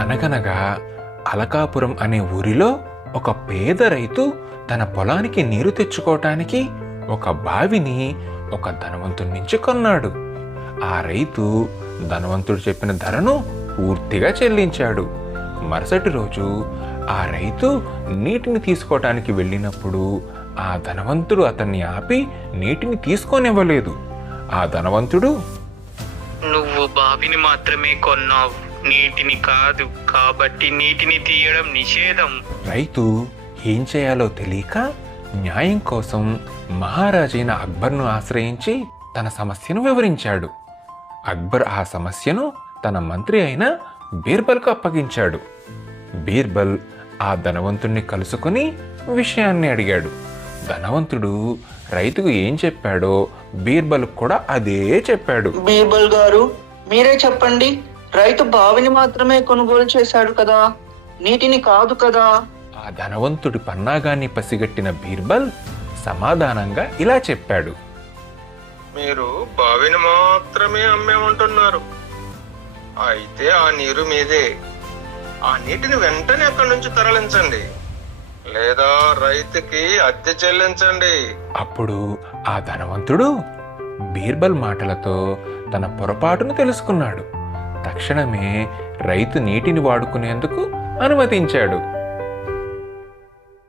అనగనగా అలకాపురం అనే ఊరిలో ఒక పేద రైతు తన పొలానికి నీరు తెచ్చుకోవటానికి ఒక బావిని ఒక ధనవంతుడి నుంచి కొన్నాడు. ఆ రైతు ధనవంతుడు చెప్పిన ధరను పూర్తిగా చెల్లించాడు. మరుసటి రోజు ఆ రైతు నీటిని తీసుకోవటానికి వెళ్ళినప్పుడు ఆ ధనవంతుడు అతన్ని ఆపి నీటిని తీసుకోనివ్వలేదు. ఆ ధనవంతుడు, నువ్వు బావిని మాత్రమే కొన్నావు, నీటిని కాదు, కాబట్టి నీటిని తీయడం నిషేధం. రైతు ఏం చేయాలో తెలియక న్యాయం కోసం మహారాజైన అక్బర్ను ఆశ్రయించి తన సమస్యను వివరించాడు. అక్బర్ ఆ సమస్యను తన మంత్రి అయిన బీర్బల్కు అప్పగించాడు. బీర్బల్ ఆ ధనవంతుణ్ణి కలుసుకుని విషయాన్ని అడిగాడు. ధనవంతుడు రైతుకు ఏం చెప్పాడో బీర్బల్ కూడా అదే చెప్పాడు. బీర్బల్ గారు, మీరే చెప్పండి, రైతు బావిని మాత్రమే కొనుగోలు చేశాడు కదా, నీటిని కాదు కదా. ఆ ధనవంతుడి పన్నాగాన్ని పసిగట్టిన బీర్బల్ సమాధానంగా ఇలా చెప్పాడు. మీరు బావిని మాత్రమే అమ్మేమంటున్నారు. అయితే ఆ నీరు మీదే. ఆ నీటిని వెంటనే అక్కడి నుంచి తరలించండి, లేదా రైతుకి అద్దె చెల్లించండి. అప్పుడు ఆ ధనవంతుడు బీర్బల్ మాటలతో తన పొరపాటును తెలుసుకున్నాడు. తక్షణమే రైతు నీటిని వాడుకునేందుకు అనుమతించాడు.